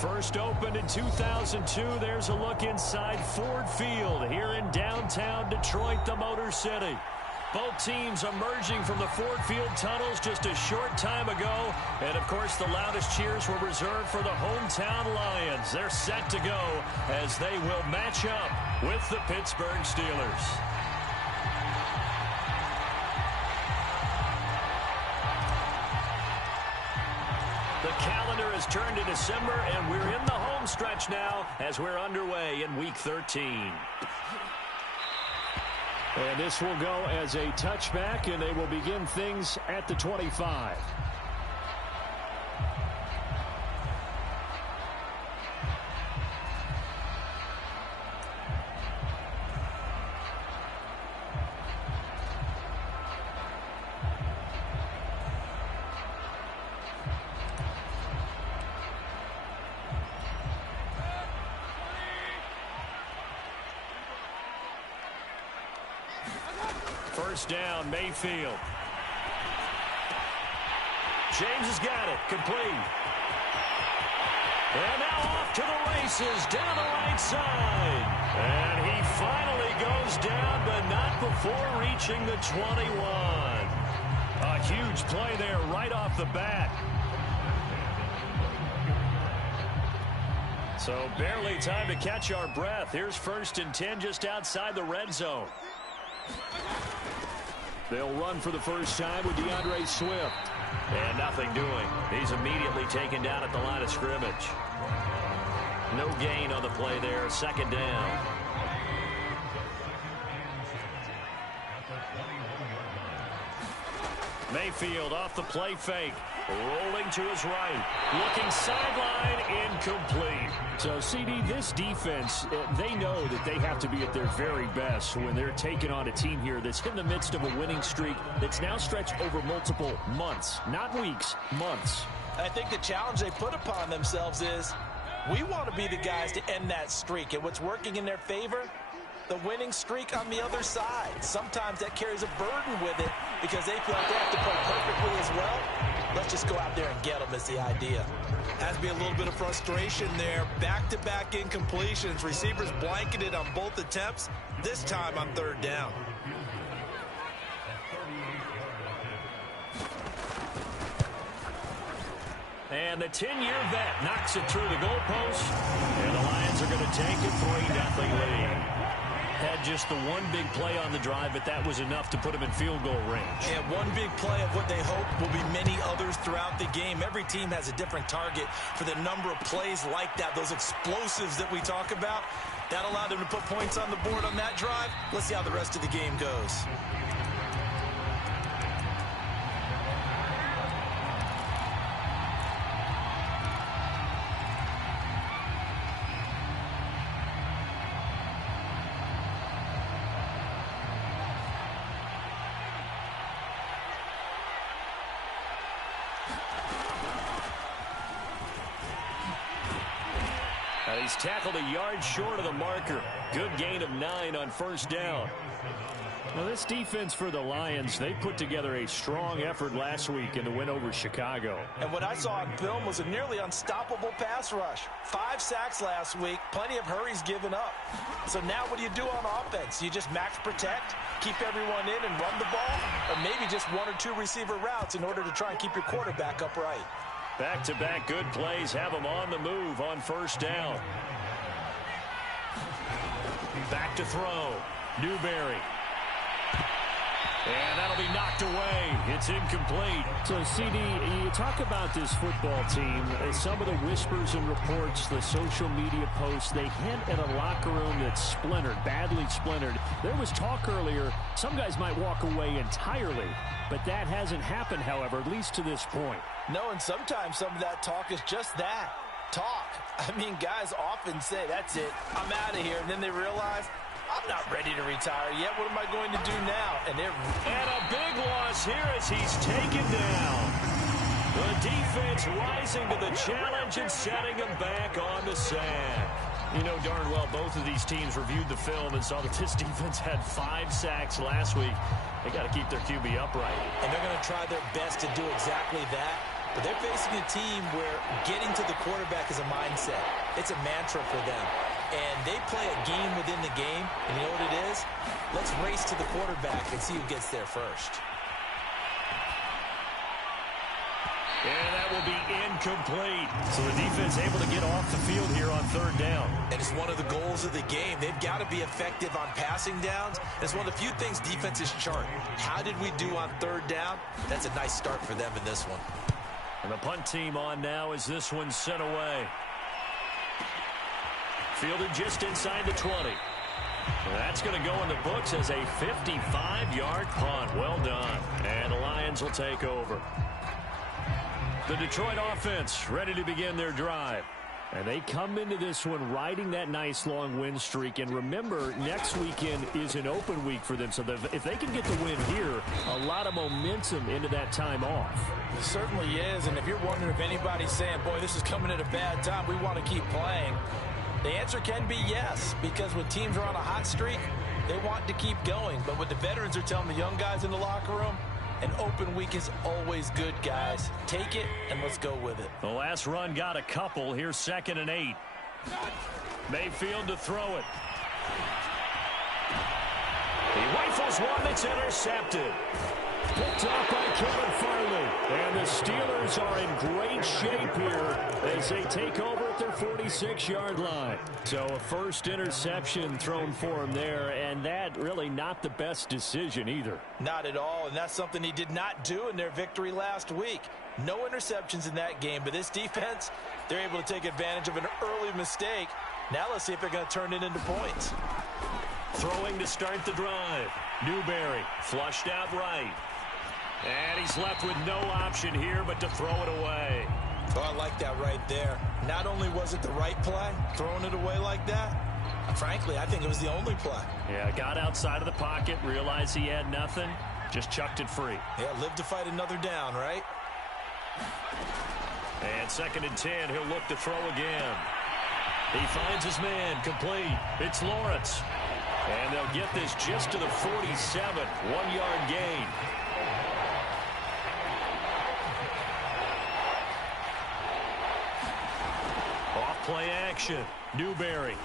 First opened in 2002, there's a look inside Ford Field here in downtown Detroit, the Motor City. Both teams emerging from the Ford Field tunnels just a short time ago. And, of course, the loudest cheers were reserved for the hometown Lions. They're set to go as they will match up with the Pittsburgh Steelers. The calendar has turned to December, and we're in the home stretch now as we're underway in Week 13. And this will go as a touchback, and they will begin things at the 25. First down, Mayfield. James has got it. Complete. And now off to the races down the right side. And he finally goes down, but not before reaching the 21. A huge play there right off the bat. So barely time to catch our breath. Here's 1st and 10 just outside the red zone. They'll run for the first time with DeAndre Swift. And nothing doing. He's immediately taken down at the line of scrimmage. No gain on the play there. 2nd down. Mayfield off the play fake. Rolling to his right. Looking sideline, incomplete. So, CD, this defense, they know that they have to be at their very best when they're taking on a team here that's in the midst of a winning streak that's now stretched over multiple months. Not weeks, months. I think the challenge they put upon themselves is we want to be the guys to end that streak. And what's working in their favor? The winning streak on the other side. Sometimes that carries a burden with it because they feel like they have to play perfectly as well. Let's just go out there and get them is the idea. Has to be a little bit of frustration there. Back-to-back incompletions. Receivers blanketed on both attempts. This time on 3rd down. And the 10-year vet knocks it through the goalpost. And the Lions are going to take a 3-0 lead. Had just the one big play on the drive, but that was enough to put him in field goal range. And one big play of what they hope will be many others throughout the game. Every team has a different target for the number of plays like that, those explosives that we talk about. That allowed them to put points on the board on that drive. Let's see how the rest of the game goes. He's tackled a yard short of the marker. Good gain of 9 on 1st down. Well, this defense for the Lions, they put together a strong effort last week in the win over Chicago. And what I saw on film was a nearly unstoppable pass rush. 5 sacks last week, plenty of hurries given up. So now what do you do on offense? You just max protect, keep everyone in and run the ball, or maybe just 1 or 2 receiver routes in order to try and keep your quarterback upright. Back-to-back good plays have him on the move on 1st down. Back to throw. Newberry. And that'll be knocked away. It's incomplete. So, CD, you talk about this football team. Some of the whispers and reports, the social media posts, they hint at a locker room that's splintered, badly splintered. There was talk earlier, some guys might walk away entirely. But that hasn't happened, however, at least to this point. No, and sometimes some of that talk is just that, talk. I mean, guys often say, that's it, I'm out of here. And then they realize, I'm not ready to retire yet. What am I going to do now? And a big loss here as he's taken down. The defense rising to the challenge and setting him back on the sand. You know darn well both of these teams reviewed the film and saw that this defense had 5 sacks last week. They got to keep their QB upright. And they're going to try their best to do exactly that. But they're facing a team where getting to the quarterback is a mindset. It's a mantra for them. And they play a game within the game. And you know what it is? Let's race to the quarterback and see who gets there first. And that will be incomplete. So the defense able to get off the field here on third down. And it's one of the goals of the game. They've got to be effective on passing downs. It's one of the few things defenses chart. How did we do on third down? That's a nice start for them in this one. And the punt team on now as this one's sent away. Fielded just inside the 20. That's going to go in the books as a 55-yard punt. Well done. And the Lions will take over. The Detroit offense ready to begin their drive. And they come into this one riding that nice long win streak. And remember, next weekend is an open week for them. So if they can get the win here, a lot of momentum into that time off. It certainly is. And if you're wondering if anybody's saying, boy, this is coming at a bad time, we want to keep playing, the answer can be yes. Because when teams are on a hot streak, they want to keep going. But what the veterans are telling the young guys in the locker room, an open week is always good, guys. Take it, and let's go with it. The last run got a couple. Here's 2nd and 8. Mayfield to throw it. He rifles one that's intercepted. Picked off by Kevin Farley. And the Steelers are in great shape here as they take over at their 46-yard line. So a first interception thrown for him there, and that really not the best decision either. Not at all, and that's something he did not do in their victory last week. No interceptions in that game, but this defense, they're able to take advantage of an early mistake. Now let's see if they're going to turn it into points. Throwing to start the drive. Newberry flushed out right. And he's left with no option here but to throw it away. Oh, I like that right there. Not only was it the right play, throwing it away like that, frankly, I think it was the only play. Yeah, got outside of the pocket, realized he had nothing, just chucked it free. Yeah, live to fight another down, right? And 2nd and 10, he'll look to throw again. He finds his man, complete. It's Lawrence. And they'll get this just to the 47, 1-yard gain. Play action. Newberry.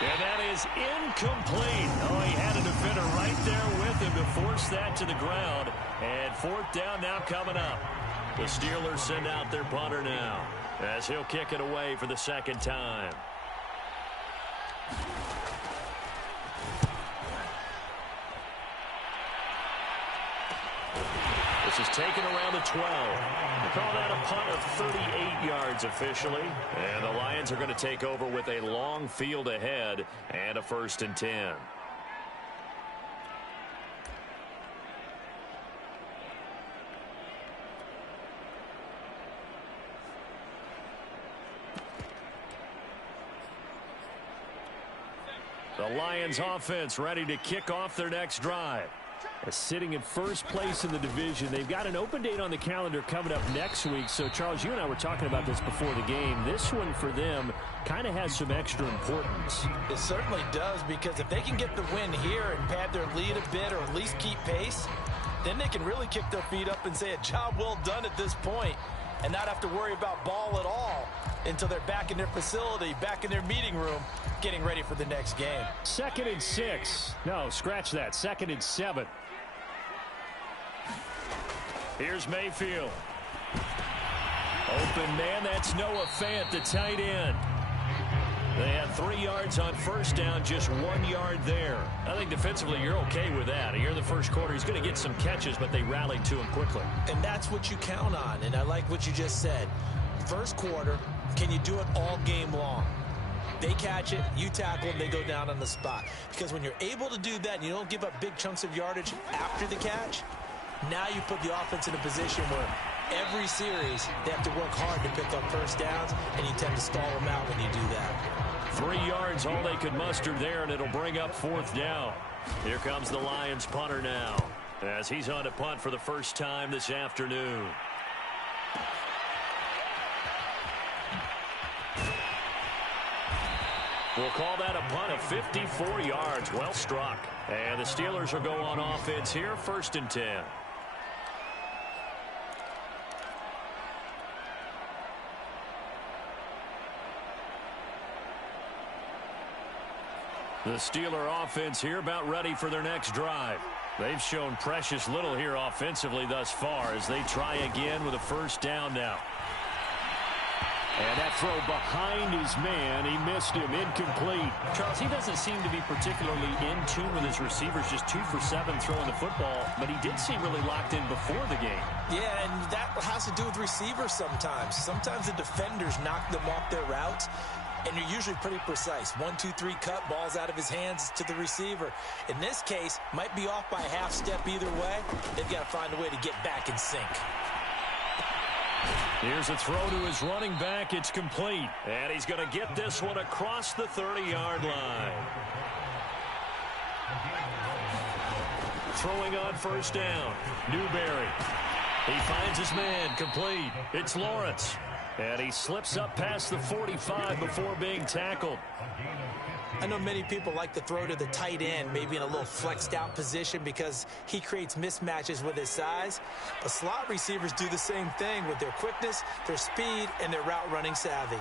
And that is incomplete. Oh, he had a defender right there with him to force that to the ground. And 4th down now coming up. The Steelers send out their punter now as he'll kick it away for the 2nd time. This is taken around the 12. They call that a punt of 38 yards officially. And the Lions are going to take over with a long field ahead and a 1st and 10. The Lions offense ready to kick off their next drive. Sitting in first place in the division. They've got an open date on the calendar coming up next week. So, Charles, you and I were talking about this before the game. This one for them kind of has some extra importance. It certainly does, because if they can get the win here and pad their lead a bit or at least keep pace, then they can really kick their feet up and say a job well done at this point and not have to worry about ball at all until they're back in their facility, back in their meeting room, getting ready for the next game. 2nd and 6. No, scratch that. 2nd and 7. Here's Mayfield. Open man, that's Noah Fant, the tight end. They had 3 yards on first down, just 1 yard there. I think defensively you're okay with that. Here in the first quarter, he's going to get some catches, but they rallied to him quickly. And that's what you count on, and I like what you just said. First quarter, can you do it all game long? They catch it, you tackle them, they go down on the spot. Because when you're able to do that and you don't give up big chunks of yardage after the catch, now you put the offense in a position where every series they have to work hard to pick up first downs, and you tend to stall them out when you do that. 3 yards, all they could muster there, and it'll bring up 4th down. Here comes the Lions punter now as he's on to punt for the first time this afternoon. We'll call that a punt of 54 yards. Well struck. And the Steelers will go on offense here, 1st and 10. The Steeler offense here about ready for their next drive. They've shown precious little here offensively thus far as they try again with a first down now. And that throw behind his man, he missed him, incomplete. Charles, he doesn't seem to be particularly in tune with his receivers, just 2 for 7 throwing the football, but he did seem really locked in before the game. Yeah, and that has to do with receivers sometimes. Sometimes the defenders knock them off their routes, and you're usually pretty precise. 1, 2, 3 cut, balls out of his hands to the receiver. In this case, might be off by a half step either way. They've got to find a way to get back in sync. Here's a throw to his running back. It's complete. And he's going to get this one across the 30-yard line. Throwing on first down. Newberry. He finds his man. Complete. It's Lawrence. And he slips up past the 45 before being tackled. I know many people like to throw to the tight end, maybe in a little flexed out position because he creates mismatches with his size. But slot receivers do the same thing with their quickness, their speed, and their route running savvy.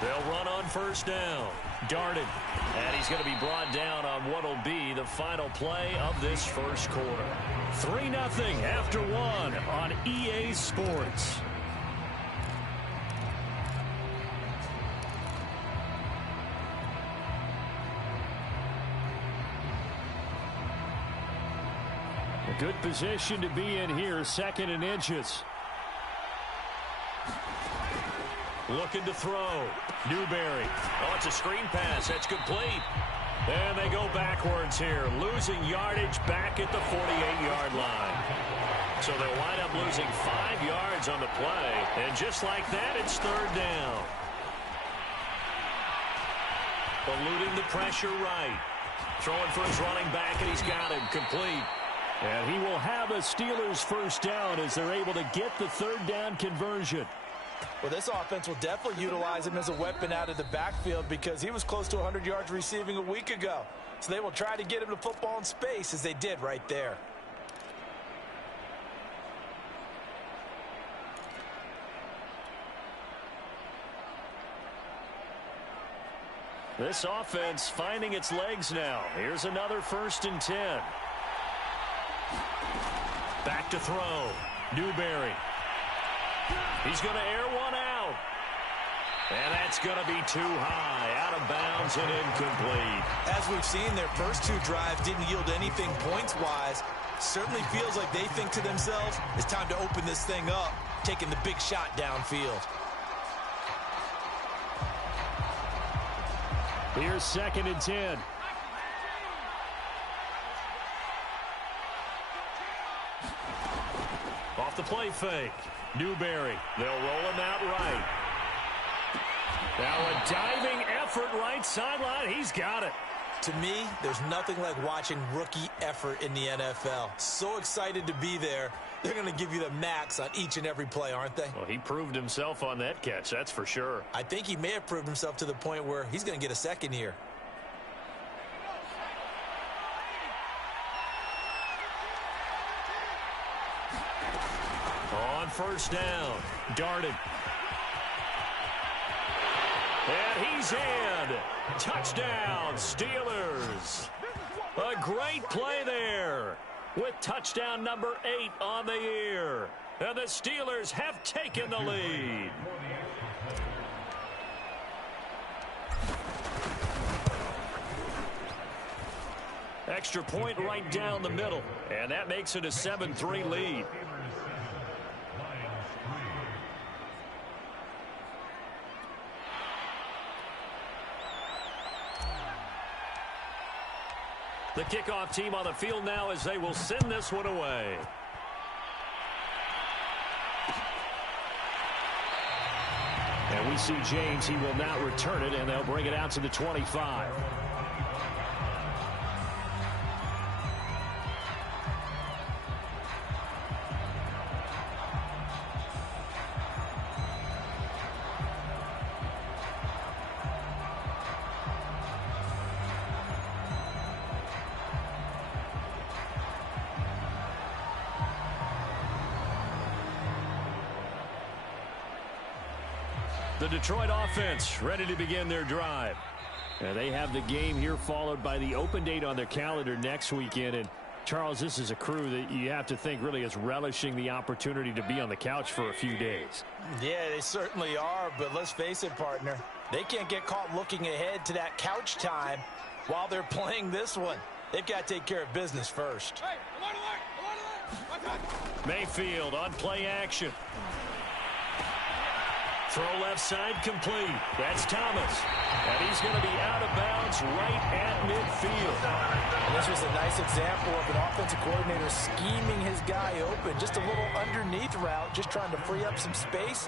They'll run on first down. Darted. And he's going to be brought down on what will be the final play of this first quarter. 3-0 after 1 on EA Sports. A good position to be in here, 2nd and inches. Looking to throw. Newberry. Oh, it's a screen pass. That's complete. And they go backwards here, losing yardage back at the 48-yard line. So they'll wind up losing 5 yards on the play. And just like that, it's 3rd down. Eluding the pressure right. Throwing for his running back, and he's got him complete. And he will have a Steelers first down as they're able to get the 3rd down conversion. Well, this offense will definitely utilize him as a weapon out of the backfield because he was close to 100 yards receiving a week ago. So they will try to get him the football in space as they did right there. This offense finding its legs now. Here's another 1st and 10. Back to throw. Newberry. He's going to air one out. And that's going to be too high. Out of bounds and incomplete. As we've seen, their first 2 drives didn't yield anything points-wise. Certainly feels like they think to themselves, it's time to open this thing up, taking the big shot downfield. Here's 2nd and 10. Off the play fake. Newberry. They'll roll him out right. Now a diving effort right sideline. He's got it. To me, there's nothing like watching rookie effort in the NFL. So excited to be there. They're going to give you the max on each and every play, aren't they? Well, he proved himself on that catch, that's for sure. I think he may have proved himself to the point where he's going to get a second here. On first down, darted. And he's in. Touchdown, Steelers. A great play there with touchdown number 8 on the year. And the Steelers have taken the lead. Extra point right down the middle. And that makes it a 7-3 lead. The kickoff team on the field now as they will send this one away. And we see James. He will now return it, and they'll bring it out to the 25. The Detroit offense ready to begin their drive. And they have the game here followed by the open date on their calendar next weekend. And Charles, this is a crew that you have to think really is relishing the opportunity to be on the couch for a few days. Yeah, they certainly are, but let's face it, partner. They can't get caught looking ahead to that couch time while they're playing this one. They've got to take care of business first. Mayfield on play action. Throw left side complete. That's Thomas. And he's going to be out of bounds right at midfield. And this was a nice example of an offensive coordinator scheming his guy open. Just a little underneath route, just trying to free up some space.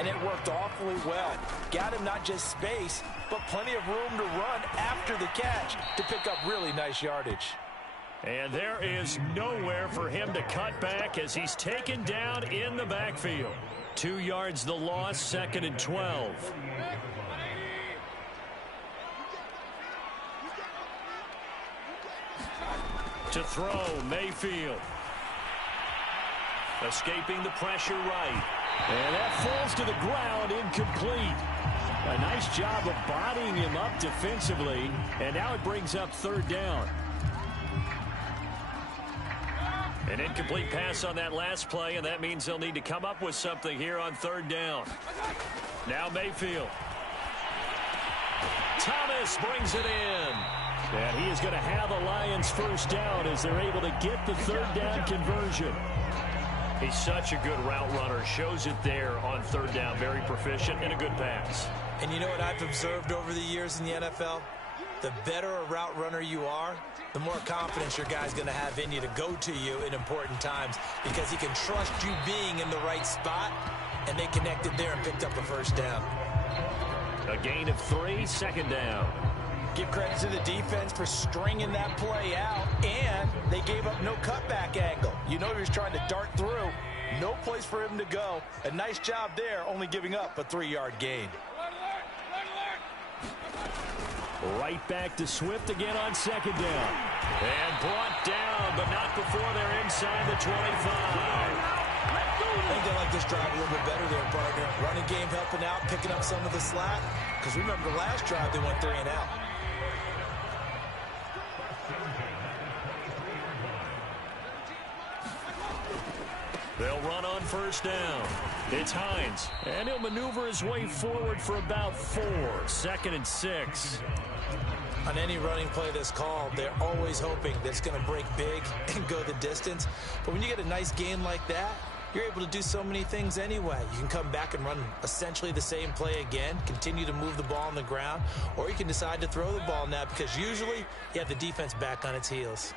And it worked awfully well. Got him not just space, but plenty of room to run after the catch to pick up really nice yardage. And there is nowhere for him to cut back as he's taken down in the backfield. 2 yards the loss, 2nd and 12. To throw, Mayfield. Escaping the pressure right. And that falls to the ground, incomplete. A nice job of bodying him up defensively. And now it brings up 3rd down. An incomplete pass on that last play, and that means they'll need to come up with something here on 3rd down. Now Mayfield. Thomas brings it in. And he is going to have the Lions 1st down as they're able to get the 3rd down conversion. He's such a good route runner. Shows it there on 3rd down. Very proficient and a good pass. And you know what I've observed over the years in the NFL? The better a route runner you are, the more confidence your guy's going to have in you to go to you in important times because he can trust you being in the right spot, and they connected there and picked up a 1st down. A gain of 3, 2nd down. Give credit to the defense for stringing that play out, and they gave up no cutback angle. You know he was trying to dart through. No place for him to go. A nice job there, only giving up a 3-yard gain. Right back to Swift again on 2nd down. And brought down, but not before they're inside the 25. I think they like this drive a little bit better there, partner. Running game helping out, picking up some of the slack. Because remember the last drive, they went 3 and out. They'll run on 1st down. It's Hines. And he'll maneuver his way forward for about 4. 2nd and 6. On any running play that's called, they're always hoping that it's going to break big and go the distance. But when you get a nice gain like that, you're able to do so many things anyway. You can come back and run essentially the same play again, continue to move the ball on the ground, or you can decide to throw the ball now because usually you have the defense back on its heels.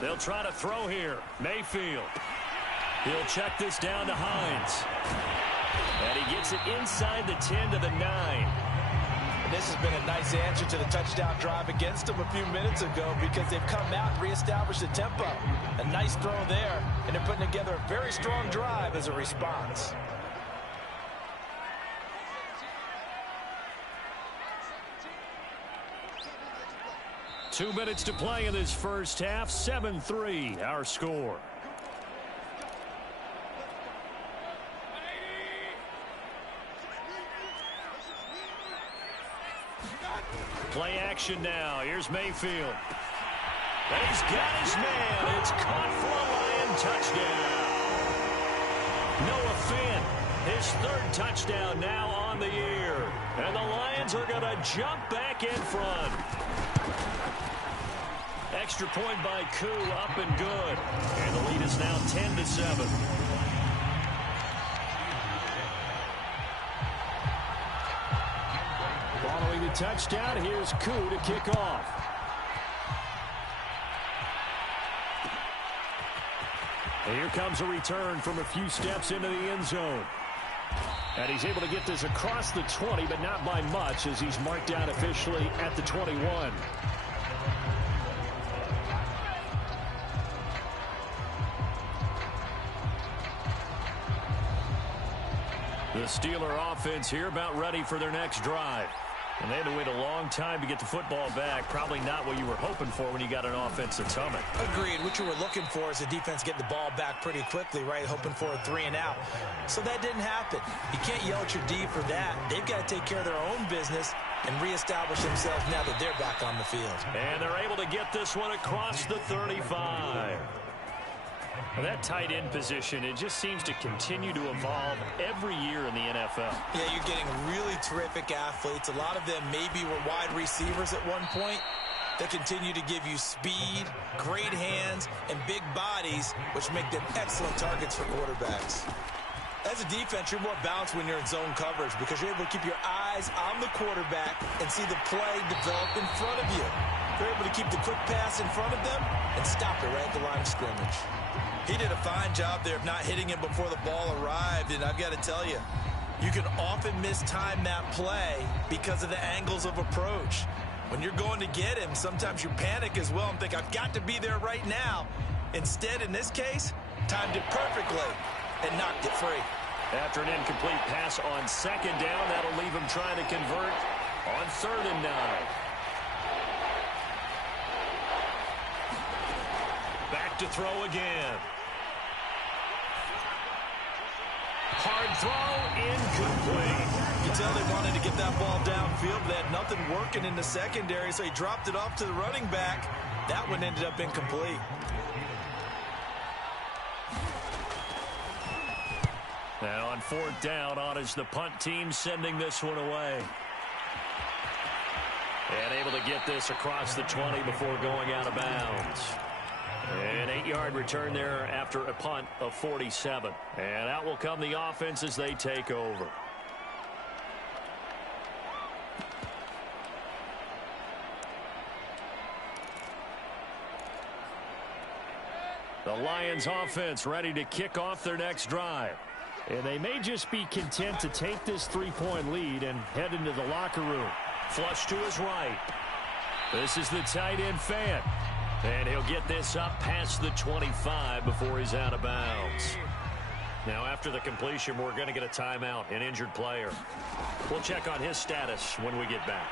They'll try to throw here. Mayfield. He'll check this down to Hines. And he gets it inside the 10 to the 9. And this has been a nice answer to the touchdown drive against them a few minutes ago because they've come out and reestablished the tempo. A nice throw there, and they're putting together a very strong drive as a response. Two minutes to play in this first half. 7-3, our score. Play action now. Here's Mayfield. And he's got his man. It's caught for a Lion touchdown. Noah Fant, his 3rd touchdown now on the year. And the Lions are going to jump back in front. Extra point by Koo, up and good. And the lead is now 10-7. Following the touchdown, here's Koo to kick off. And here comes a return from a few steps into the end zone. And he's able to get this across the 20, but not by much as he's marked down officially at the 21. The Steeler offense here about ready for their next drive. And they had to wait a long time to get the football back. Probably not what you were hoping for when you got an offensive tumble. Agreed. What you were looking for is the defense getting the ball back pretty quickly, right? Hoping for a 3-and-out. So that didn't happen. You can't yell at your D for that. They've got to take care of their own business and reestablish themselves now that they're back on the field. And they're able to get this one across the 35. Well, that tight end position, it just seems to continue to evolve every year in the NFL. Yeah, you're getting really terrific athletes. A lot of them maybe were wide receivers at one point. They continue to give you speed, great hands, and big bodies, which make them excellent targets for quarterbacks. As a defense, you're more balanced when you're in zone coverage because you're able to keep your eyes on the quarterback and see the play develop in front of you. You're able to keep the quick pass in front of them and stop it right at the line of scrimmage. He did a fine job there of not hitting him before the ball arrived, and I've got to tell you, you can often mistime that play because of the angles of approach. When you're going to get him, sometimes you panic as well and think, I've got to be there right now. Instead, in this case, timed it perfectly and knocked it free. After an incomplete pass on second down, that'll leave him trying to convert on 3rd and 9. Back to throw again. Hard throw, incomplete. You can tell they wanted to get that ball downfield, but they had nothing working in the secondary, so he dropped it off to the running back. That one ended up incomplete. And on 4th down, on is the punt team sending this one away. And able to get this across the 20 before going out of bounds. An 8-yard return there after a punt of 47. And out will come the offense as they take over. The Lions offense ready to kick off their next drive. And they may just be content to take this 3-point lead and head into the locker room. Flush to his right. This is the tight end Fant. And he'll get this up past the 25 before he's out of bounds. Now, after the completion, we're going to get a timeout, an injured player. We'll check on his status when we get back.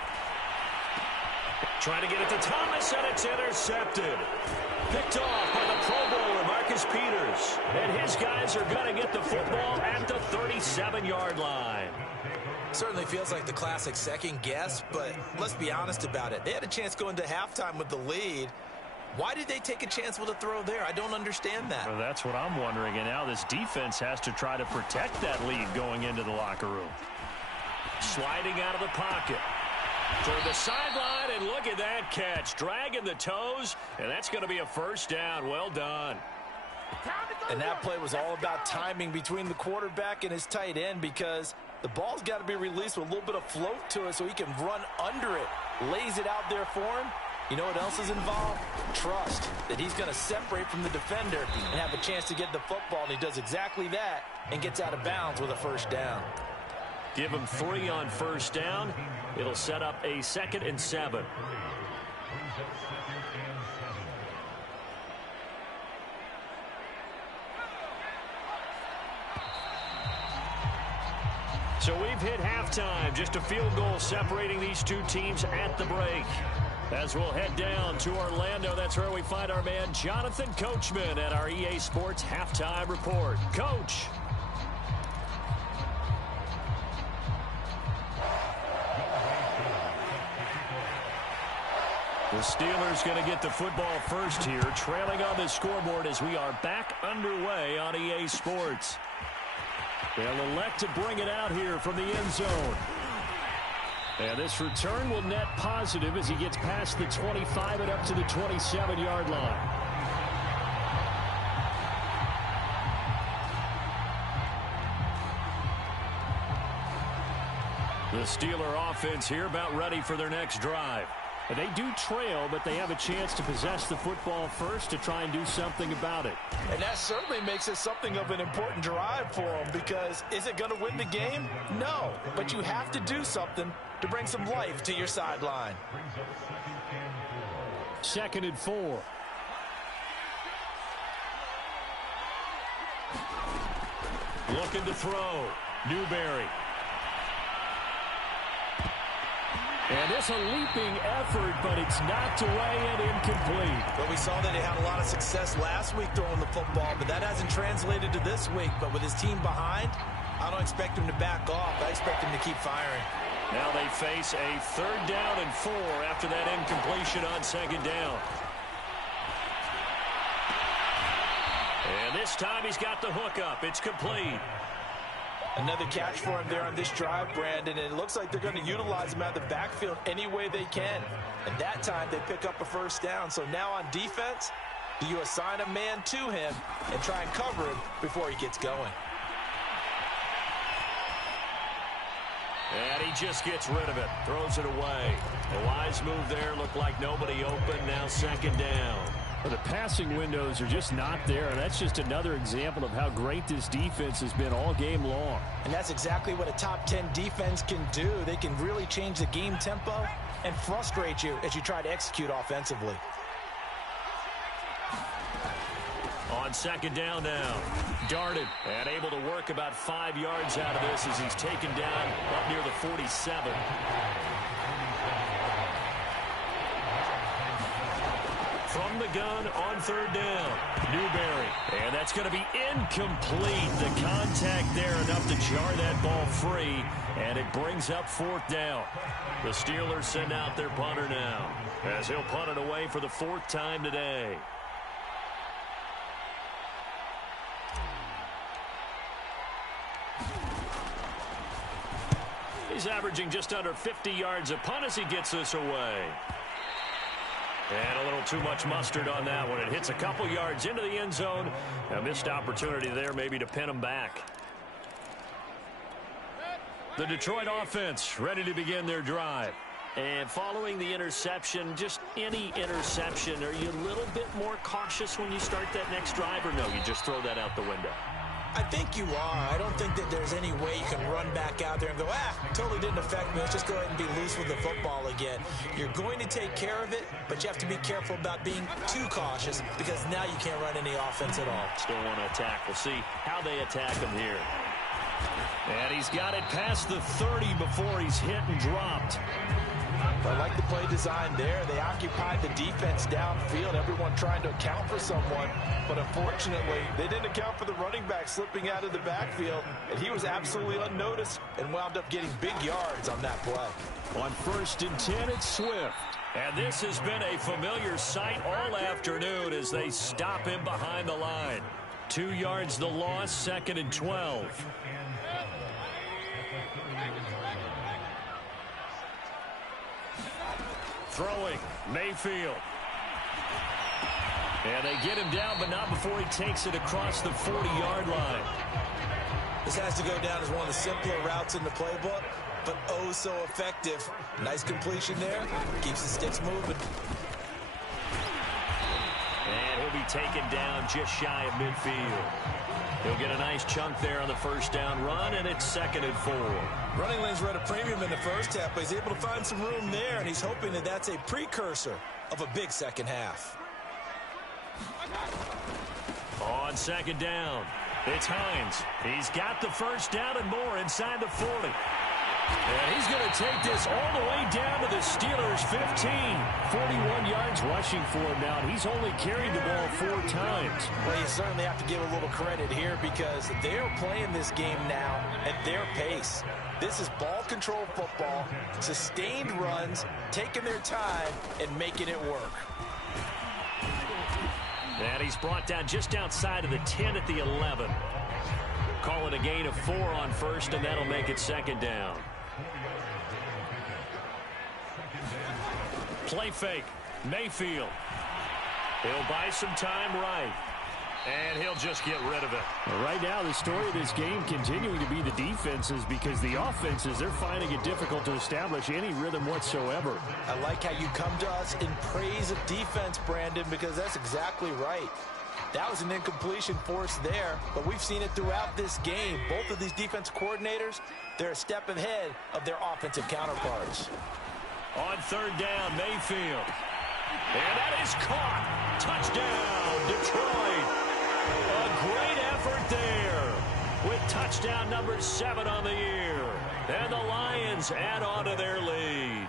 Trying to get it to Thomas, and it's intercepted. Picked off by the Pro Bowler, Marcus Peters. And his guys are going to get the football at the 37-yard line. Certainly feels like the classic second guess, but let's be honest about it. They had a chance going to halftime with the lead. Why did they take a chance with a throw there? I don't understand that. Well, that's what I'm wondering. And now this defense has to try to protect that lead going into the locker room. Sliding out of the pocket. Toward the sideline, and look at that catch. Dragging the toes, and that's going to be a first down. Well done. And that play was all about timing between the quarterback and his tight end because the ball's got to be released with a little bit of float to it so he can run under it. Lays it out there for him. You know what else is involved? Trust that he's going to separate from the defender and have a chance to get the football, and he does exactly that and gets out of bounds with a first down. Give him 3 on first down. It'll set up a 2nd and 7. So we've hit halftime. Just a field goal separating these two teams at the break. As we'll head down to Orlando, that's where we find our man Jonathan Coachman at our EA Sports Halftime Report. Coach. The Steelers going to get the football first here, trailing on the scoreboard as we are back underway on EA Sports. They'll elect to bring it out here from the end zone. And this return will net positive as he gets past the 25 and up to the 27-yard line. The Steeler offense here about ready for their next drive. And they do trail, but they have a chance to possess the football first to try and do something about it. And that certainly makes it something of an important drive for them because is it going to win the game? No, but you have to do something to bring some life to your sideline. 2nd and 4. Looking to throw. Newberry. And it's a leaping effort, but it's knocked away and incomplete. Well, we saw that he had a lot of success last week throwing the football, but that hasn't translated to this week. But with his team behind, I don't expect him to back off. I expect him to keep firing. Now they face a 3rd down and 4 after that incompletion on 2nd down. And this time he's got the hook up. It's complete. Another catch for him there on this drive, Brandon, and it looks like they're going to utilize him out of the backfield any way they can. And that time they pick up a 1st down. So now on defense, do you assign a man to him and try and cover him before he gets going? And he just gets rid of it, throws it away. A wise move there, looked like nobody open, now 2nd down. Well, the passing windows are just not there, and that's just another example of how great this defense has been all game long. And that's exactly what a top 10 defense can do. They can really change the game tempo and frustrate you as you try to execute offensively. On 2nd down now, darted and able to work about 5 yards out of this as he's taken down up near the 47. From the gun on 3rd down, Newberry. And that's going to be incomplete. The contact there enough to jar that ball free, and it brings up 4th down. The Steelers send out their punter now as he'll punt it away for the 4th time today. He's averaging just under 50 yards a punt as he gets this away. And a little too much mustard on that one. It hits a couple yards into the end zone. A missed opportunity there maybe to pin him back. The Detroit offense ready to begin their drive. And following the interception, just any interception, are you a little bit more cautious when you start that next drive, or no, you just throw that out the window? I think you are. I don't think that there's any way you can run back out there and go, totally didn't affect me. Let's just go ahead and be loose with the football again. You're going to take care of it, but you have to be careful about being too cautious because now you can't run any offense at all. Still want to attack. We'll see how they attack him here. And he's got it past the 30 before he's hit and dropped. I like the play design there. They occupied the defense downfield, everyone trying to account for someone. But unfortunately, they didn't account for the running back slipping out of the backfield. And he was absolutely unnoticed and wound up getting big yards on that play. On 1st and 10, it's Swift. And this has been a familiar sight all afternoon as they stop him behind the line. 2 yards the loss, 2nd and 12. Throwing, Mayfield. And they get him down, but not before he takes it across the 40-yard line. This has to go down as one of the simpler routes in the playbook, but oh so effective. Nice completion there. Keeps the sticks moving. And he'll be taken down just shy of midfield. He'll get a nice chunk there on the 1st down run, and it's 2nd and 4. Running lanes were at a premium in the first half, but he's able to find some room there, and he's hoping that that's a precursor of a big second half. On 2nd down, it's Hines. He's got the 1st down and more inside the 40. And he's going to take this all the way down to the Steelers' 15. 41 yards rushing for him now. He's only carried the ball 4 times. Well, you certainly have to give a little credit here because they're playing this game now at their pace. This is ball control football, sustained runs, taking their time, and making it work. And he's brought down just outside of the 10 at the 11. Call it a gain of 4 on 1st, and that'll make it 2nd down. Play fake, Mayfield. He'll buy some time right, and he'll just get rid of it. Well, right now, the story of this game continuing to be the defenses because the offenses, they're finding it difficult to establish any rhythm whatsoever. I like how you come to us in praise of defense, Brandon, because that's exactly right. That was an incompletion forced there, but we've seen it throughout this game. Both of these defense coordinators, they're a step ahead of their offensive counterparts. On 3rd down, Mayfield. And that is caught. Touchdown, Detroit. A great effort there with touchdown number 7 on the year. And the Lions add on to their lead.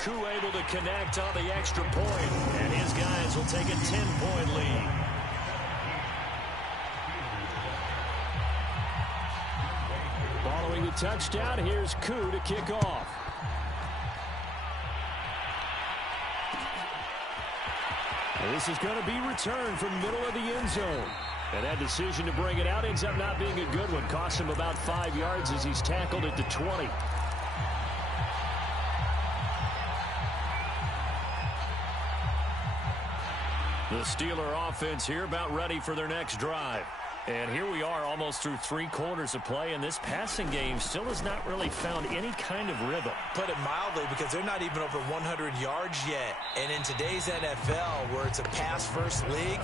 Koo able to connect on the extra point, and his guys will take a 10-point lead. Following the touchdown, here's Koo to kick off. And this is going to be returned from middle of the end zone. And that decision to bring it out ends up not being a good one. Cost him about 5 yards as he's tackled at the 20. The Steeler offense here about ready for their next drive. And here we are almost through 3 quarters of play, and this passing game still has not really found any kind of rhythm. Put it mildly, because they're not even over 100 yards yet. And in today's NFL, where it's a pass-first league,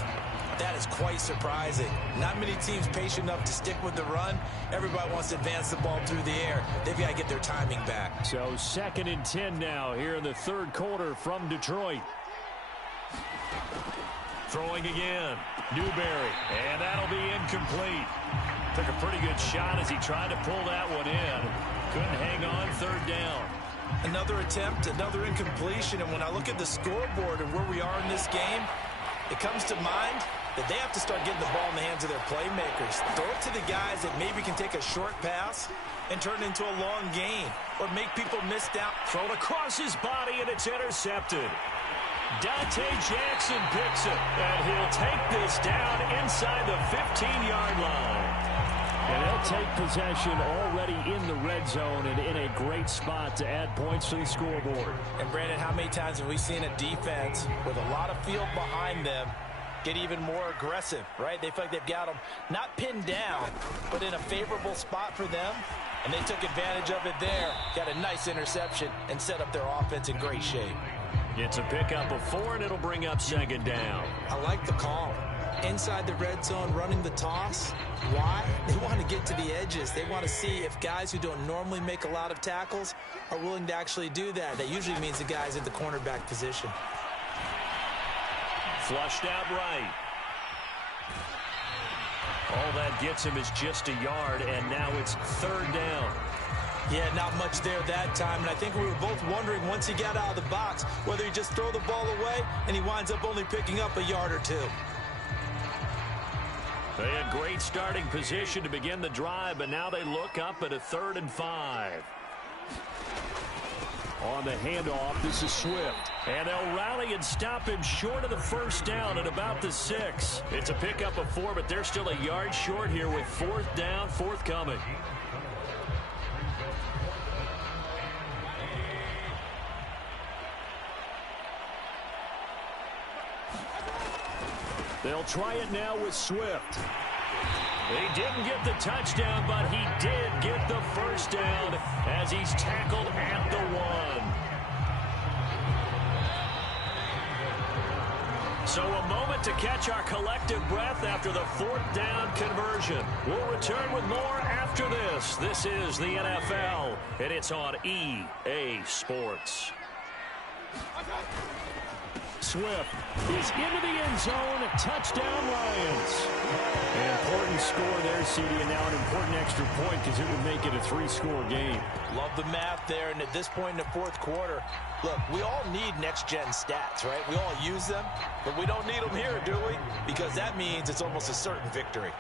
that is quite surprising. Not many teams patient enough to stick with the run. Everybody wants to advance the ball through the air. They've got to get their timing back. So 2nd and 10 now here in the 3rd quarter from Detroit. Throwing again, Newberry, and that'll be incomplete. Took a pretty good shot as he tried to pull that one in. Couldn't hang on, 3rd down. Another attempt, another incompletion, and when I look at the scoreboard and where we are in this game, it comes to mind that they have to start getting the ball in the hands of their playmakers. Throw it to the guys that maybe can take a short pass and turn it into a long gain, or make people miss down. Thrown across his body, and it's intercepted. Dante Jackson picks it, and he'll take this down inside the 15-yard line. And they'll take possession already in the red zone and in a great spot to add points to the scoreboard. And, Brandon, how many times have we seen a defense with a lot of field behind them get even more aggressive, right? They feel like they've got them not pinned down, but in a favorable spot for them, and they took advantage of it there. Got a nice interception and set up their offense in great shape. It's a pickup of 4, and it'll bring up 2nd down. I like the call. Inside the red zone, running the toss. Why? They want to get to the edges. They want to see if guys who don't normally make a lot of tackles are willing to actually do that. That usually means the guy's in the cornerback position. Flushed out right. All that gets him is just a yard, and now it's 3rd down. Yeah, not much there that time, and I think we were both wondering once he got out of the box whether he just throw the ball away and he winds up only picking up a yard or 2. They had great starting position to begin the drive, but now they look up at a 3rd and 5. On the handoff, this is Swift. And they'll rally and stop him short of the 1st down at about the 6. It's a pickup of 4, but they're still a yard short here with 4th down, forthcoming. They'll try it now with Swift. He didn't get the touchdown, but he did get the 1st down as he's tackled at the 1. So a moment to catch our collective breath after the 4th down conversion. We'll return with more after this. This is the NFL, and it's on EA Sports. Swift is into the end zone. Touchdown, Lions. An important score there, CD, and now an important extra point because it would make it a 3-score game. Love the math there, and at this point in the 4th quarter, look, we all need next-gen stats, right? We all use them, but we don't need them here, do we? Because that means it's almost a certain victory.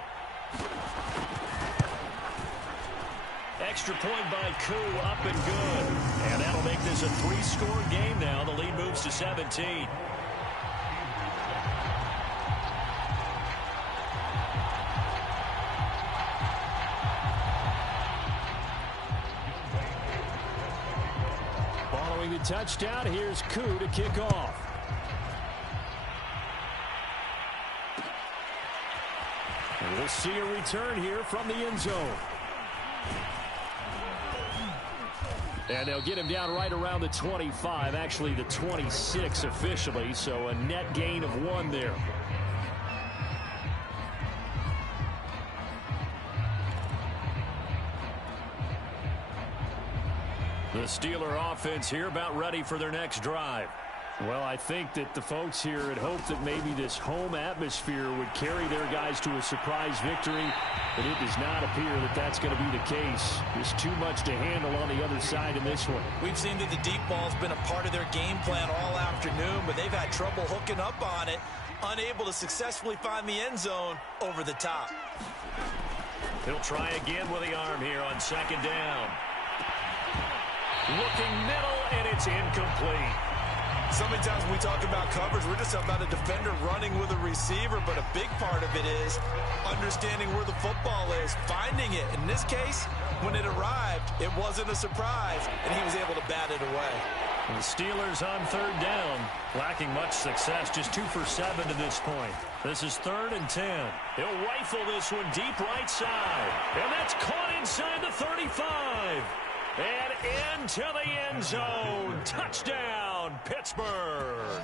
Extra point by Koo, up and good. And that'll make this a 3-score game now. The lead moves to 17. Following the touchdown, here's Koo to kick off. And we'll see a return here from the end zone. And they'll get him down right around the 25, actually the 26 officially, so a net gain of 1 there. The Steeler offense here about ready for their next drive. Well, I think that the folks here had hoped that maybe this home atmosphere would carry their guys to a surprise victory, but it does not appear that that's going to be the case. There's too much to handle on the other side in this one. We've seen that the deep ball's been a part of their game plan all afternoon, but they've had trouble hooking up on it, unable to successfully find the end zone over the top. He'll try again with the arm here on second down. Looking middle, and it's incomplete. So many times when we talk about coverage, we're just about a defender running with a receiver, but a big part of it is understanding where the football is, finding it. In this case, when it arrived, it wasn't a surprise, and he was able to bat it away. And the Steelers on third down, lacking much success, just 2 for 7 to this point. This is 3rd and 10. He'll rifle this one deep right side, and that's caught inside the 35. And into the end zone. Touchdown, Pittsburgh.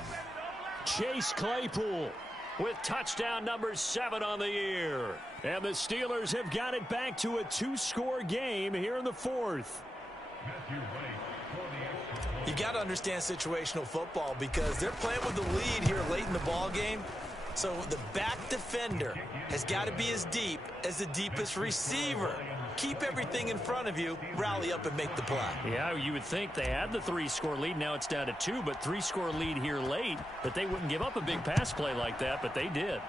Chase Claypool with touchdown number 7 on the year. And the Steelers have got it back to a 2-score game here in the 4th. You got to understand situational football because they're playing with the lead here late in the ball game. So the back defender has got to be as deep as the deepest receiver. Keep everything in front of you, rally up and make the play. Yeah, you would think they had the 3-score lead. Now it's down to 2, but 3-score lead here late. But they wouldn't give up a big pass play like that, but they did.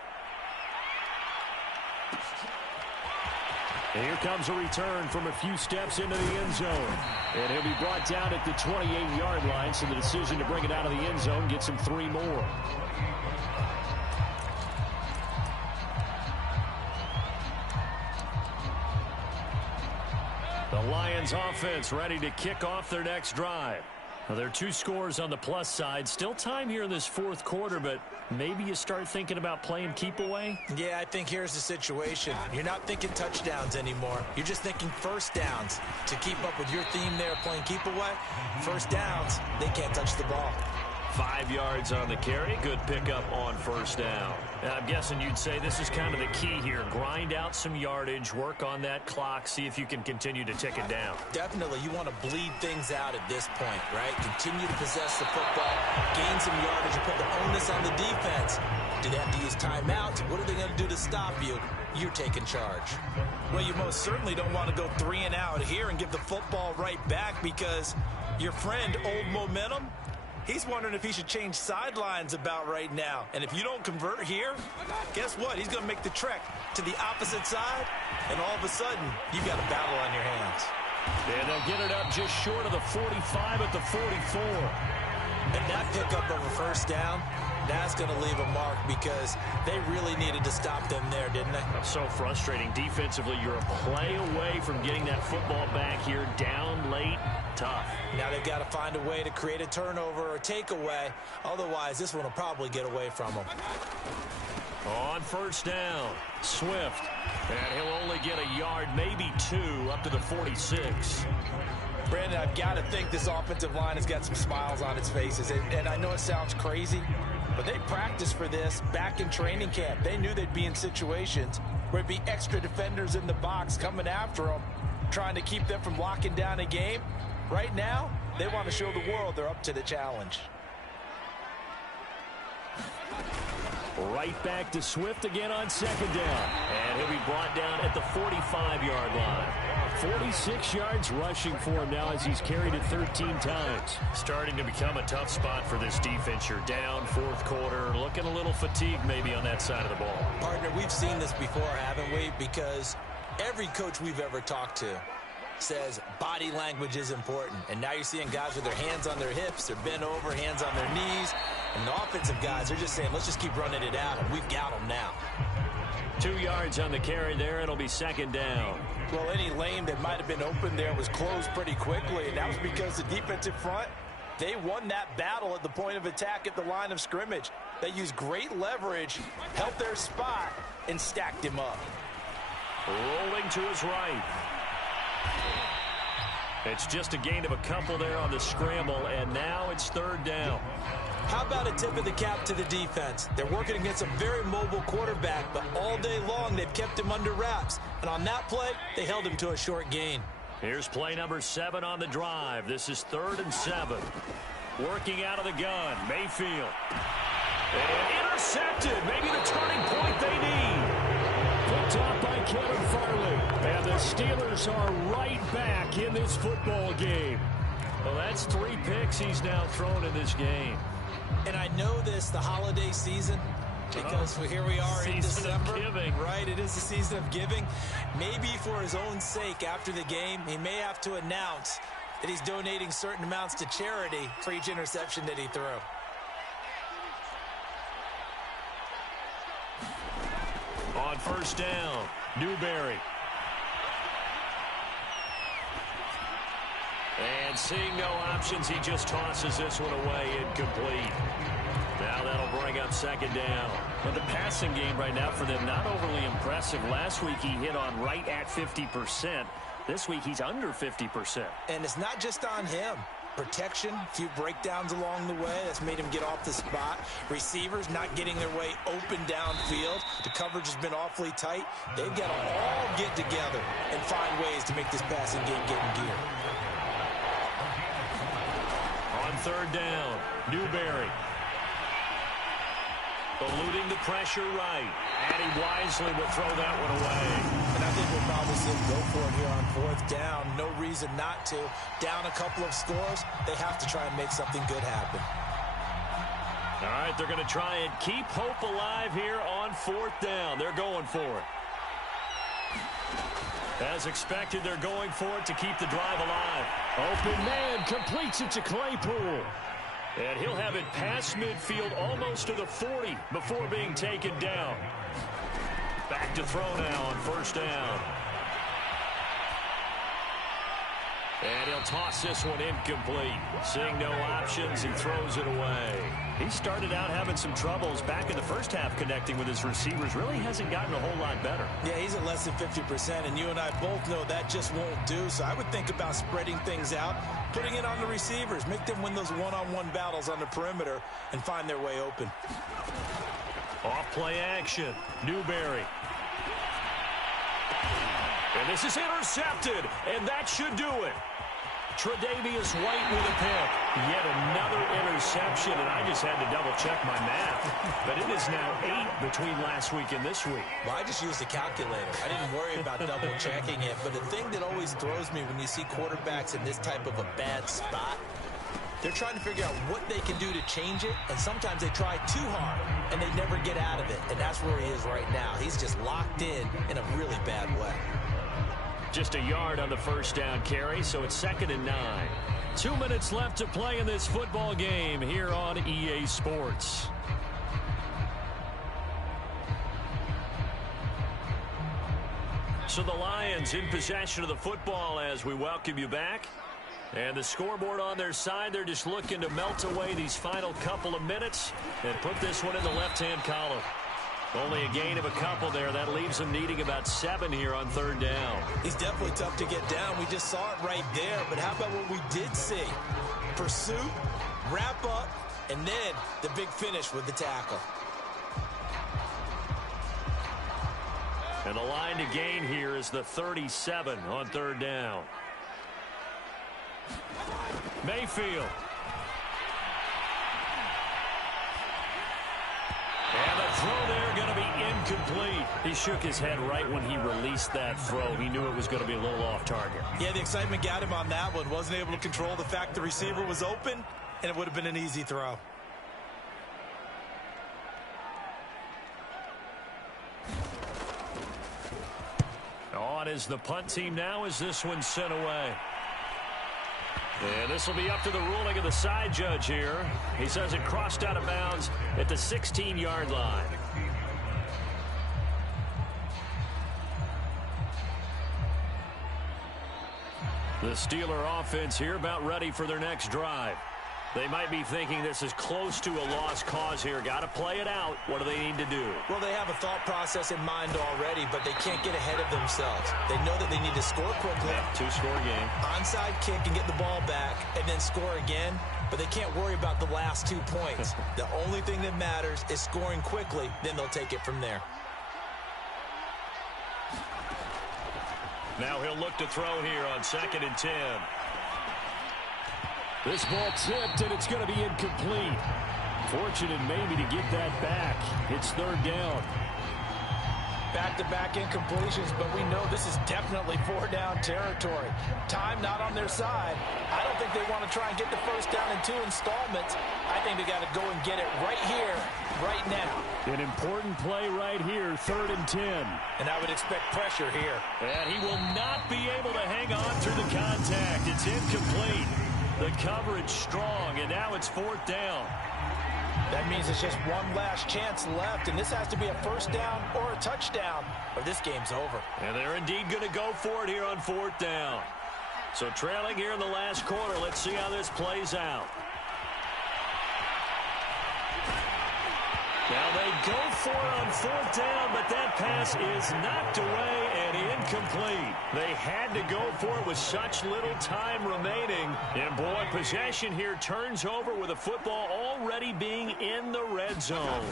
And here comes a return from a few steps into the end zone. And he'll be brought down at the 28-yard line, so the decision to bring it out of the end zone gets him 3 more. The Lions offense ready to kick off their next drive. Now, there are 2 scores on the plus side. Still time here in this 4th quarter, but maybe you start thinking about playing keep away? Yeah, I think here's the situation. You're not thinking touchdowns anymore. You're just thinking first downs. To keep up with your theme there, playing keep away, first downs, they can't touch the ball. 5 yards on the carry. Good pickup on first down. Now, I'm guessing you'd say this is kind of the key here. Grind out some yardage, work on that clock, see if you can continue to tick it down. Definitely. You want to bleed things out at this point, right? Continue to possess the football, gain some yardage, and put the onus on the defense. Do they have to use timeouts? What are they going to do to stop you? You're taking charge. Well, you most certainly don't want to go 3 and out here and give the football right back because your friend, Old Momentum, he's wondering if he should change sidelines about right now. And if you don't convert here, guess what? He's going to make the trek to the opposite side, and all of a sudden, you've got a battle on your hands. And they'll get it up just short of the 45 at the 44. And that pickup of a first down, that's going to leave a mark because they really needed to stop them there, didn't they? So frustrating. Defensively, you're a play away from getting that football back here, down late. Tough. Now they've got to find a way to create a turnover or takeaway. Otherwise, this one will probably get away from them. On first down, Swift. And he'll only get a yard, maybe 2, up to the 46. Brandon, I've got to think this offensive line has got some smiles on its faces. And I know it sounds crazy, but they practiced for this back in training camp. They knew they'd be in situations where it'd be extra defenders in the box coming after them, trying to keep them from locking down a game. Right now, they want to show the world they're up to the challenge. Right back to Swift again on second down. And he'll be brought down at the 45-yard line. 46 yards rushing for him now as he's carried it 13 times. Starting to become a tough spot for this defense. You're down 4th quarter, looking a little fatigued maybe on that side of the ball. Partner, we've seen this before, haven't we? Because every coach we've ever talked to says body language is important. And now you're seeing guys with their hands on their hips, they're bent over, hands on their knees. And the offensive guys are just saying, let's just keep running it out, and we've got them now. 2 yards on the carry there. It'll be second down. Well, any lane that might have been open there was closed pretty quickly, and that was because the defensive front, they won that battle at the point of attack at the line of scrimmage. They used great leverage, held their spot, and stacked him up. Rolling to his right. It's just a gain of a couple there on the scramble, and now it's 3rd down. How about a tip of the cap to the defense? They're working against a very mobile quarterback, but all day long they've kept him under wraps. And on that play, they held him to a short gain. Here's play number 7 on the drive. This is 3rd and 7. Working out of the gun, Mayfield. And intercepted. Maybe the turning point they need. Picked off by Kevin Farley. And the Steelers are right back in this football game. Well, that's 3 picks he's now thrown in this game. And I know this, the holiday season, because here we are in December. Right, it is the season of giving. Maybe for his own sake, after the game, he may have to announce that he's donating certain amounts to charity for each interception that he threw. On first down, Newberry. And seeing no options, he just tosses this one away, incomplete. Now that'll bring up second down. But the passing game right now for them, not overly impressive. Last week he hit on right at 50%. This week he's under 50%. And it's not just on him. Protection, a few breakdowns along the way. That's made him get off the spot. Receivers not getting their way open downfield. The coverage has been awfully tight. They've got to all get together and find ways to make this passing game get in gear. On third down, Newberry. Eluding the pressure right. And he wisely will throw that one away. And I think we'll probably see him go for it here on fourth down. No reason not to. Down a couple of scores, they have to try and make something good happen. All right, they're going to try and keep hope alive here on fourth down. They're going for it. As expected, they're going for it to keep the drive alive. Open man completes it to Claypool. And he'll have it past midfield almost to the 40 before being taken down. Back to throw now on first down. And he'll toss this one incomplete. Seeing no options, he throws it away. He started out having some troubles back in the first half connecting with his receivers. Really hasn't gotten a whole lot better. Yeah, he's at less than 50%, and you and I both know that just won't do. So I would think about spreading things out, putting it on the receivers, make them win those one-on-one battles on the perimeter and find their way open. Off play action, Newberry. And this is intercepted, and that should do it. Tre'Davious White with a pick. Yet another interception, and I just had to double-check my math. But it is now 8 between last week and this week. Well, I just used a calculator. I didn't worry about double-checking it. But the thing that always throws me when you see quarterbacks in this type of a bad spot, they're trying to figure out what they can do to change it, and sometimes they try too hard, and they never get out of it. And that's where he is right now. He's just locked in a really bad way. Just a yard on the first down carry, so it's 2nd and 9. 2 minutes left to play in this football game here on EA Sports. So the Lions in possession of the football as we welcome you back. And the scoreboard on their side, they're just looking to melt away these final couple of minutes and put this one in the left-hand column. Only a gain of a couple there. That leaves them needing about 7 here on third down. He's definitely tough to get down. We just saw it right there. But how about what we did see? Pursuit, wrap up, and then the big finish with the tackle. And the line to gain here is the 37 on third down. Mayfield. And the throw there going to be incomplete. He shook his head right when he released that throw. He knew it was going to be a little off target. Yeah, the excitement got him on that one. Wasn't able to control the fact the receiver was open, and it would have been an easy throw. On is the punt team now as this one's sent away. And this will be up to the ruling of the side judge here. He says it crossed out of bounds at the 16-yard line. The Steeler offense here about ready for their next drive. They might be thinking this is close to a lost cause here. Got to play it out. What do they need to do? Well, they have a thought process in mind already, but they can't get ahead of themselves. They know that they need to score quickly. Yeah, 2-score game. Onside kick and get the ball back and then score again, but they can't worry about the last 2 points. The only thing that matters is scoring quickly, then they'll take it from there. Now he'll look to throw here on 2nd and 10. This ball tipped, and it's going to be incomplete. Fortunate maybe to get that back. It's third down. Back-to-back incompletions, but we know this is definitely four-down territory. Time not on their side. I don't think they want to try and get the first down in 2 installments. I think they got to go and get it right here, right now. An important play right here, 3rd and 10. And I would expect pressure here. And he will not be able to hang on through the contact. It's incomplete. The coverage strong, and now it's 4th down. That means it's just one last chance left, and this has to be a first down or a touchdown, or this game's over. And they're indeed going to go for it here on 4th down. So trailing here in the last quarter. Let's see how this plays out. Now they go for it on 4th down, but that pass is knocked away and incomplete. They had to go for it with such little time remaining. And boy, possession here turns over with the football already being in the red zone.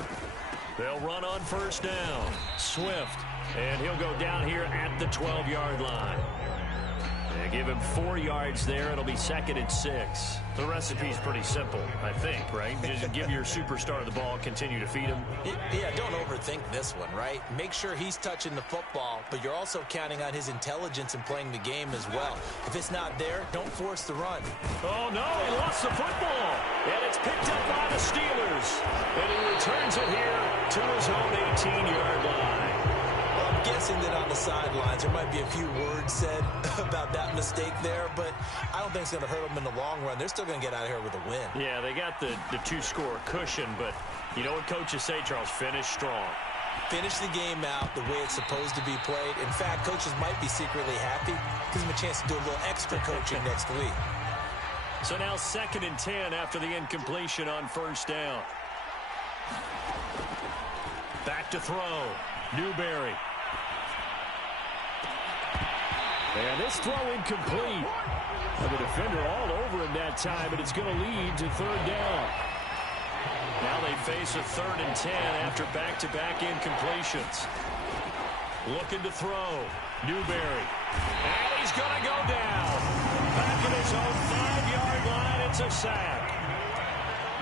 They'll run on 1st down. Swift, and he'll go down here at the 12-yard line. They give him 4 yards there. It'll be 2nd and 6. The recipe's pretty simple, I think, right? Just give your superstar the ball, continue to feed him. Yeah, don't overthink this one, right? Make sure he's touching the football, but you're also counting on his intelligence in playing the game as well. If it's not there, don't force the run. Oh, no, he lost the football. And it's picked up by the Steelers. And he returns it here to his own 18-yard line. I'm guessing that on the sidelines there might be a few words said about that mistake there, but I don't think it's going to hurt them in the long run. They're still going to get out of here with a win. Yeah, they got the 2-score cushion, but you know what coaches say, Charles? Finish strong. Finish the game out the way it's supposed to be played. In fact, coaches might be secretly happy. Gives them a chance to do a little extra coaching next week. So now 2nd and 10 after the incompletion on 1st down. Back to throw. Newberry. And this throw incomplete. And the defender all over him that time, and it's going to lead to 3rd down. Now they face a 3rd and 10 after back-to-back incompletions. Looking to throw. Newberry. And he's going to go down. Back at his own 5-yard line, it's a sack.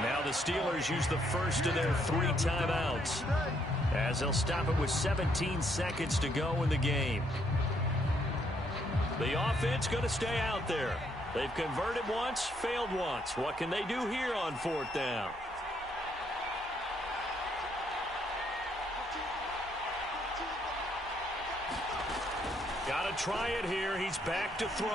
Now the Steelers use the first of their 3 timeouts, as they'll stop it with 17 seconds to go in the game. The offense going to stay out there. They've converted once, failed once. What can they do here on 4th down? Got to try it here. He's back to throw.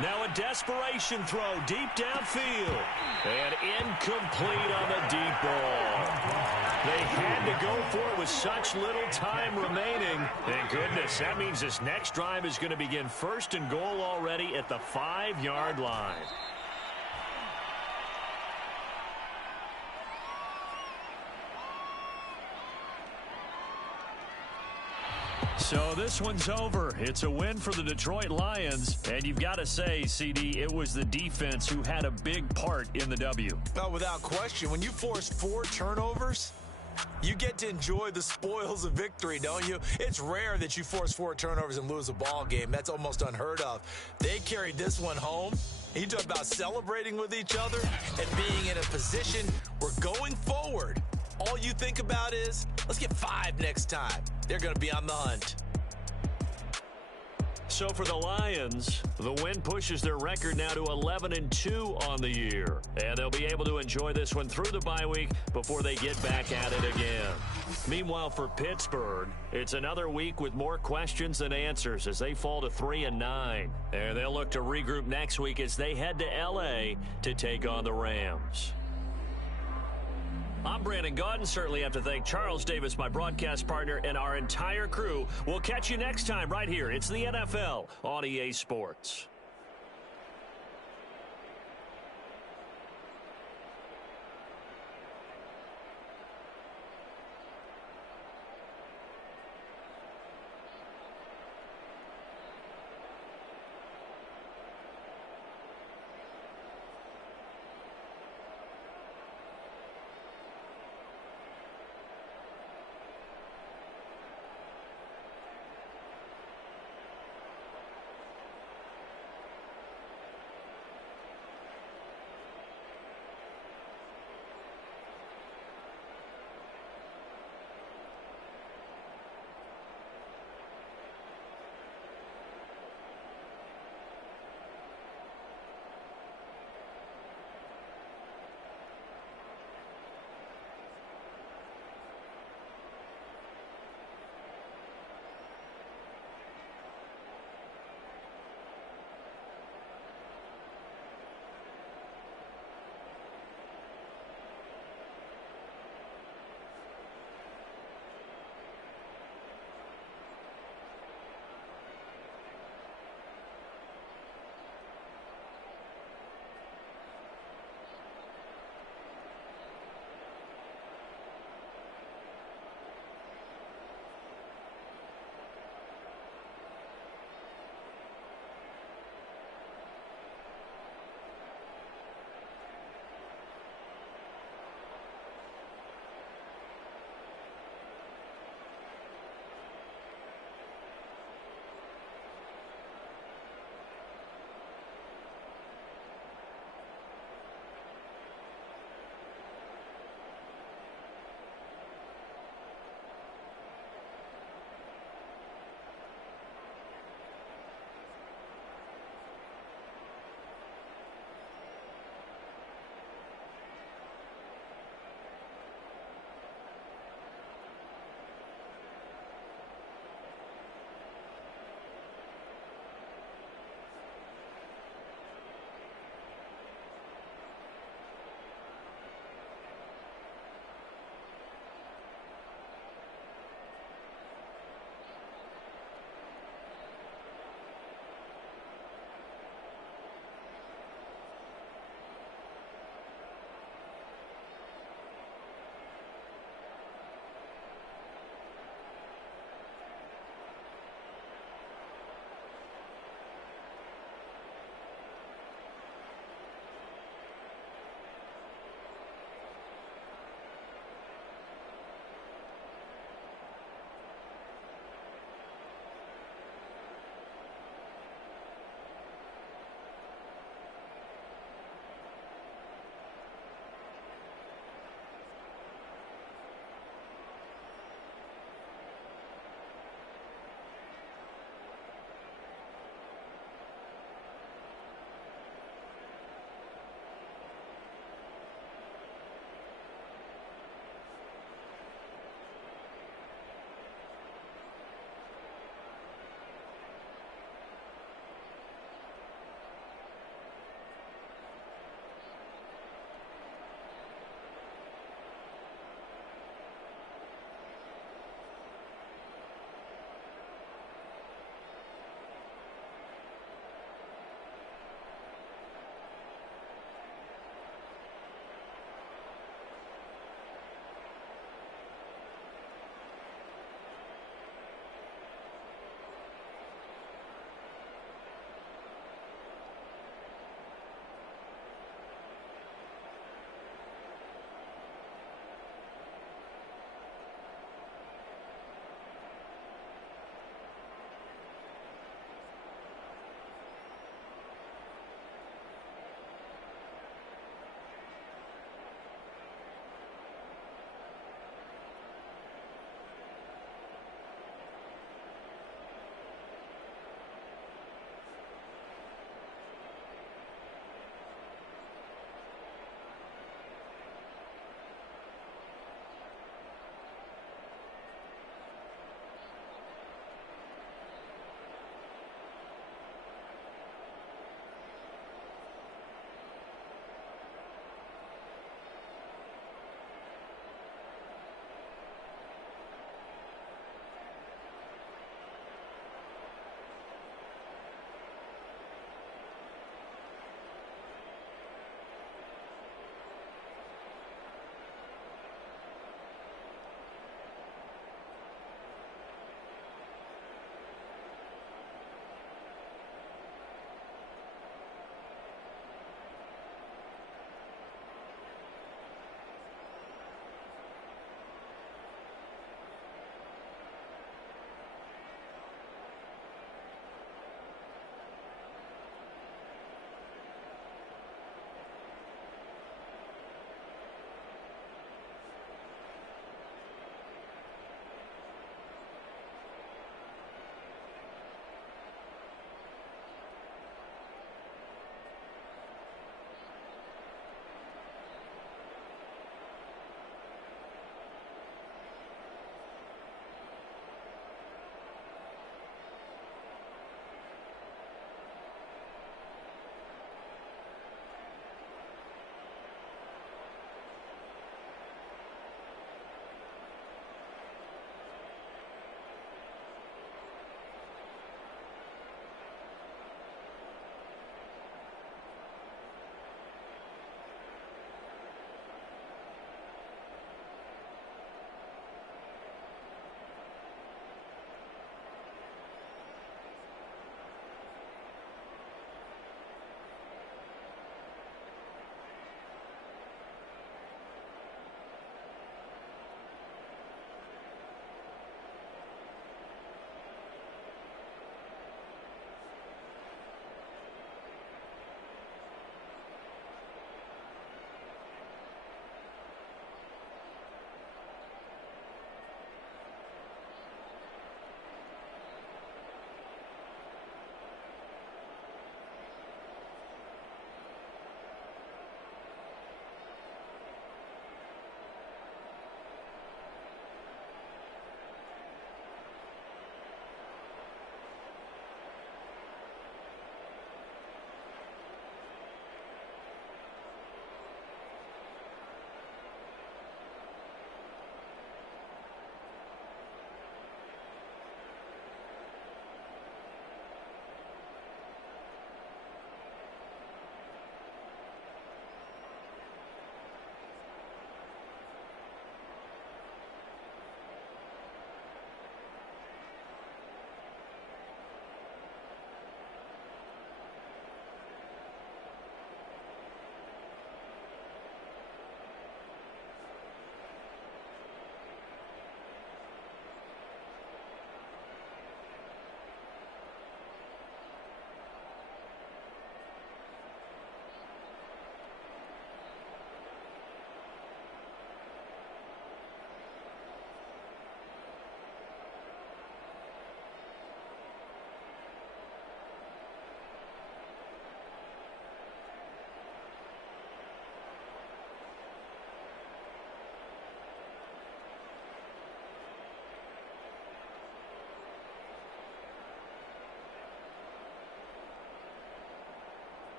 Now a desperation throw deep downfield. And incomplete on the deep ball. They had to go for it with such little time remaining. Thank goodness. That means this next drive is going to begin 1st and goal already at the 5-yard line. So this one's over. It's a win for the Detroit Lions. And you've got to say, CD, it was the defense who had a big part in the W. Oh, without question. When you force 4 turnovers, you get to enjoy the spoils of victory, don't you? It's rare that you force 4 turnovers and lose a ball game. That's almost unheard of. They carried this one home. You talk about celebrating with each other and being in a position where going forward, all you think about is, let's get 5 next time. They're going to be on the hunt. So for the Lions, the win pushes their record now to 11-2 on the year. And they'll be able to enjoy this one through the bye week before they get back at it again. Meanwhile, for Pittsburgh, it's another week with more questions than answers as they fall to 3-9. And they'll look to regroup next week as they head to L.A. to take on the Rams. I'm Brandon Gaudin. Certainly have to thank Charles Davis, my broadcast partner, and our entire crew. We'll catch you next time right here. It's the NFL on EA Sports.